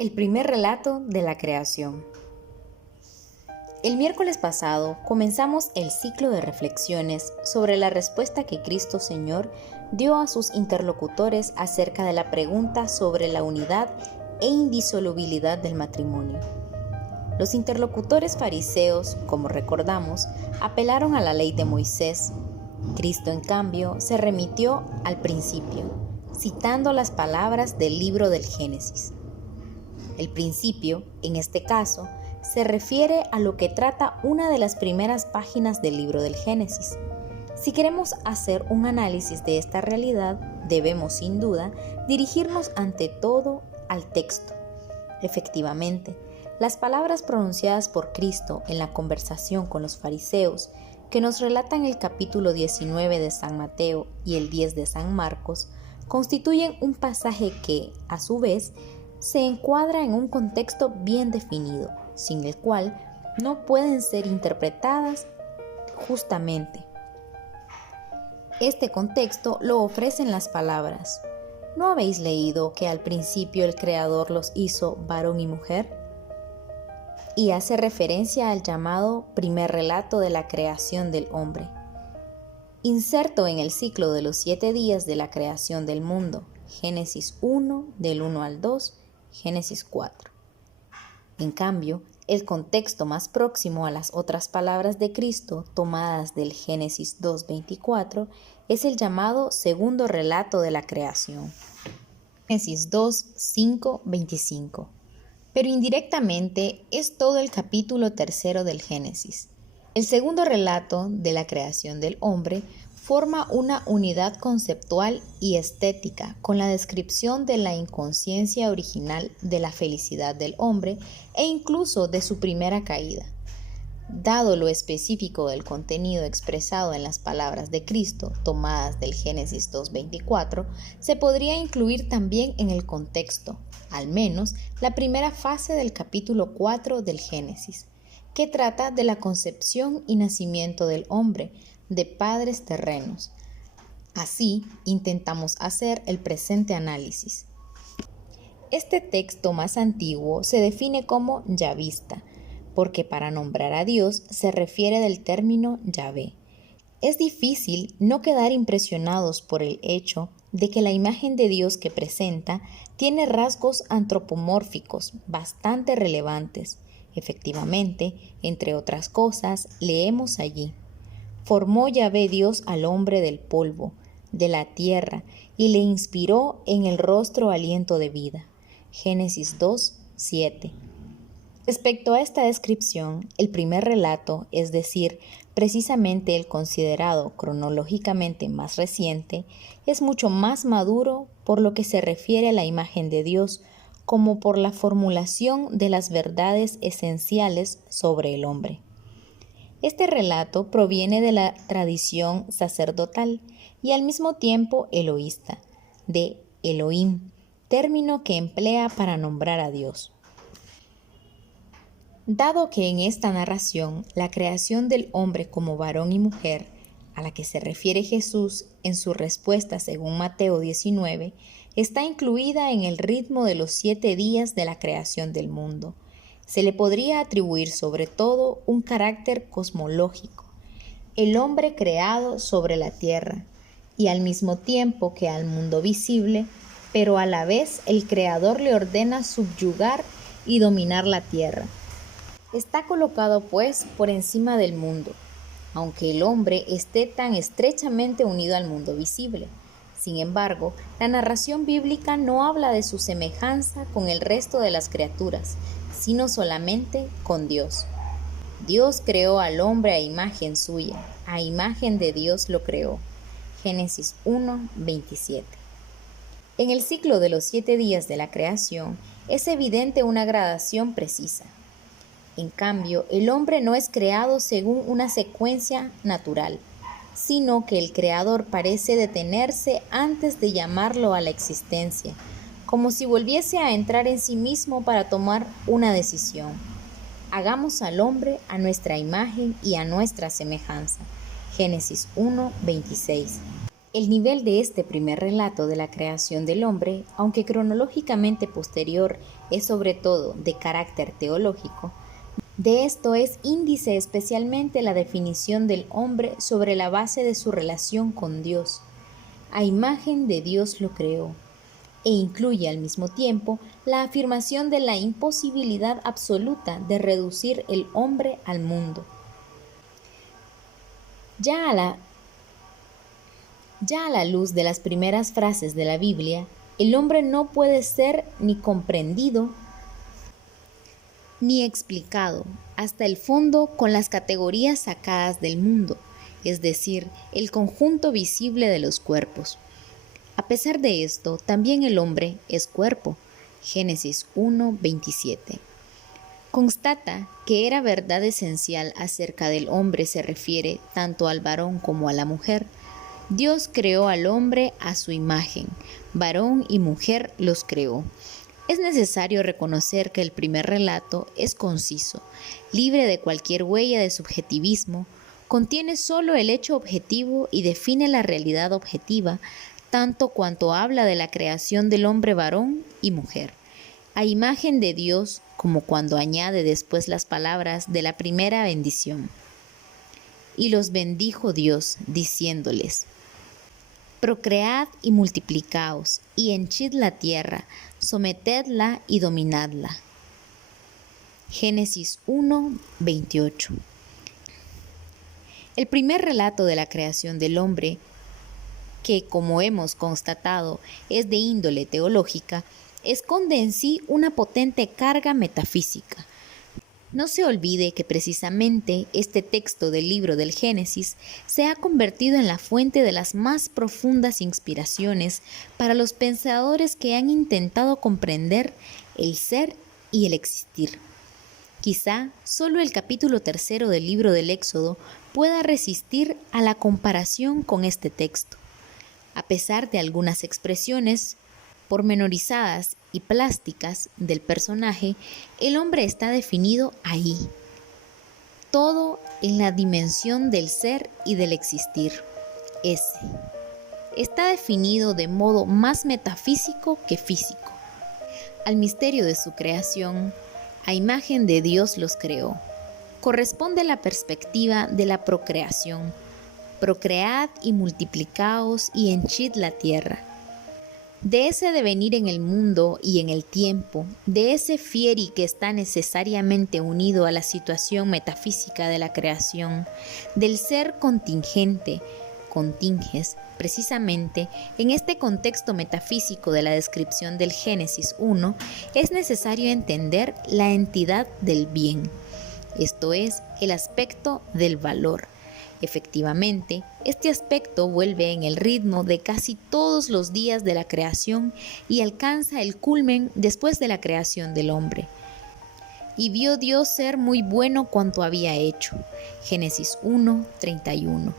El primer relato de la creación. El miércoles pasado comenzamos el ciclo de reflexiones sobre la respuesta que Cristo Señor dio a sus interlocutores acerca de la pregunta sobre la unidad e indisolubilidad del matrimonio. Los interlocutores fariseos, como recordamos, apelaron a la ley de Moisés. Cristo, en cambio, se remitió al principio, citando las palabras del libro del Génesis. El principio, en este caso, se refiere a lo que trata una de las primeras páginas del libro del Génesis. Si queremos hacer un análisis de esta realidad, debemos sin duda dirigirnos ante todo al texto. Efectivamente, las palabras pronunciadas por Cristo en la conversación con los fariseos, que nos relatan el capítulo 19 de San Mateo y el 10 de San Marcos, constituyen un pasaje que, a su vez, se encuadra en un contexto bien definido, sin el cual no pueden ser interpretadas justamente. Este contexto lo ofrecen las palabras: ¿no habéis leído que al principio el Creador los hizo varón y mujer? Y hace referencia al llamado primer relato de la creación del hombre, inserto en el ciclo de los 7 días de la creación del mundo, Génesis 1, del 1 al 2, Génesis 4. En cambio, el contexto más próximo a las otras palabras de Cristo, tomadas del Génesis 2:24, es el llamado segundo relato de la creación, Génesis 2:5-25. Pero indirectamente es todo el capítulo 3 del Génesis. El segundo relato de la creación del hombre forma una unidad conceptual y estética con la descripción de la inconsciencia original de la felicidad del hombre e incluso de su primera caída. Dado lo específico del contenido expresado en las palabras de Cristo, tomadas del Génesis 2:24, se podría incluir también en el contexto, al menos, la primera fase del capítulo 4 del Génesis, que trata de la concepción y nacimiento del hombre, de padres terrenos. Así, intentamos hacer el presente análisis. Este texto más antiguo se define como yavista, porque para nombrar a Dios se refiere del término Yahvé. Es difícil no quedar impresionados por el hecho de que la imagen de Dios que presenta tiene rasgos antropomórficos bastante relevantes. Efectivamente, entre otras cosas, leemos allí: formó Yahvé Dios al hombre del polvo, de la tierra, y le inspiró en el rostro aliento de vida. Génesis 2:7. Respecto a esta descripción, el primer relato, es decir, precisamente el considerado cronológicamente más reciente, es mucho más maduro por lo que se refiere a la imagen de Dios, como por la formulación de las verdades esenciales sobre el hombre. Este relato proviene de la tradición sacerdotal y al mismo tiempo eloísta, de Elohim, término que emplea para nombrar a Dios. Dado que en esta narración la creación del hombre como varón y mujer, a la que se refiere Jesús en su respuesta según Mateo 19, está incluida en el ritmo de los 7 días de la creación del mundo, se le podría atribuir sobre todo un carácter cosmológico, el hombre creado sobre la tierra, y al mismo tiempo que al mundo visible, pero a la vez el Creador le ordena subyugar y dominar la tierra. Está colocado, pues, por encima del mundo, aunque el hombre esté tan estrechamente unido al mundo visible. Sin embargo, la narración bíblica no habla de su semejanza con el resto de las criaturas, sino solamente con Dios. Dios creó al hombre a imagen suya, a imagen de Dios lo creó. Génesis 1:27. En el ciclo de los 7 días de la creación es evidente una gradación precisa. En cambio, el hombre no es creado según una secuencia natural, sino que el Creador parece detenerse antes de llamarlo a la existencia, como si volviese a entrar en sí mismo para tomar una decisión. Hagamos al hombre a nuestra imagen y a nuestra semejanza. Génesis 1:26. El nivel de este primer relato de la creación del hombre, aunque cronológicamente posterior, es sobre todo de carácter teológico. De esto es índice especialmente la definición del hombre sobre la base de su relación con Dios. A imagen de Dios lo creó, e incluye al mismo tiempo la afirmación de la imposibilidad absoluta de reducir el hombre al mundo. Ya a la luz de las primeras frases de la Biblia, el hombre no puede ser ni comprendido ni explicado hasta el fondo con las categorías sacadas del mundo, es decir, el conjunto visible de los cuerpos. A pesar de esto, también el hombre es cuerpo. Génesis 1:27. Constata que era verdad esencial acerca del hombre se refiere tanto al varón como a la mujer. Dios creó al hombre a su imagen, varón y mujer los creó. Es necesario reconocer que el primer relato es conciso, libre de cualquier huella de subjetivismo, contiene solo el hecho objetivo y define la realidad objetiva, tanto cuanto habla de la creación del hombre varón y mujer, a imagen de Dios, como cuando añade después las palabras de la primera bendición. Y los bendijo Dios, diciéndoles: procread y multiplicaos, y henchid la tierra, sometedla y dominadla. Génesis 1:28. El primer relato de la creación del hombre, que, como hemos constatado, es de índole teológica, esconde en sí una potente carga metafísica. No se olvide que precisamente este texto del libro del Génesis se ha convertido en la fuente de las más profundas inspiraciones para los pensadores que han intentado comprender el ser y el existir. Quizá solo el capítulo 3 del libro del Éxodo pueda resistir a la comparación con este texto. A pesar de algunas expresiones pormenorizadas y plásticas del personaje, el hombre está definido ahí, todo en la dimensión del ser y del existir. Está definido de modo más metafísico que físico. Al misterio de su creación, a imagen de Dios los creó, corresponde la perspectiva de la procreación. Procread y multiplicaos y henchid la tierra. De ese devenir en el mundo y en el tiempo, de ese fieri que está necesariamente unido a la situación metafísica de la creación, del ser contingente, continges, precisamente en este contexto metafísico de la descripción del Génesis 1, es necesario entender la entidad del bien, esto es, el aspecto del valor. Efectivamente, este aspecto vuelve en el ritmo de casi todos los días de la creación y alcanza el culmen después de la creación del hombre. Y vio Dios ser muy bueno cuanto había hecho. Génesis 1:31.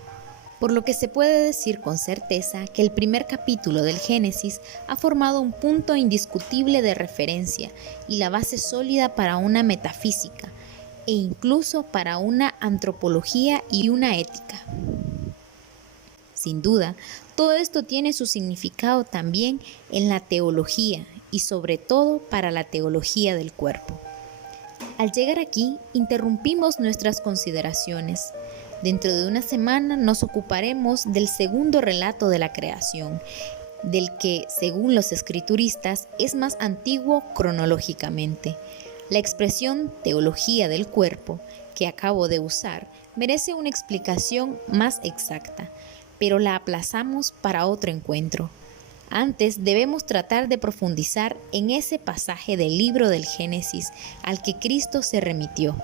Por lo que se puede decir con certeza que el primer capítulo del Génesis ha formado un punto indiscutible de referencia y la base sólida para una metafísica, e incluso para una antropología y una ética. Sin duda, todo esto tiene su significado también en la teología y sobre todo para la teología del cuerpo. Al llegar aquí, interrumpimos nuestras consideraciones. Dentro de una semana nos ocuparemos del segundo relato de la creación, del que, según los escrituristas, es más antiguo cronológicamente. La expresión teología del cuerpo que acabo de usar merece una explicación más exacta, pero la aplazamos para otro encuentro. Antes debemos tratar de profundizar en ese pasaje del libro del Génesis al que Cristo se remitió.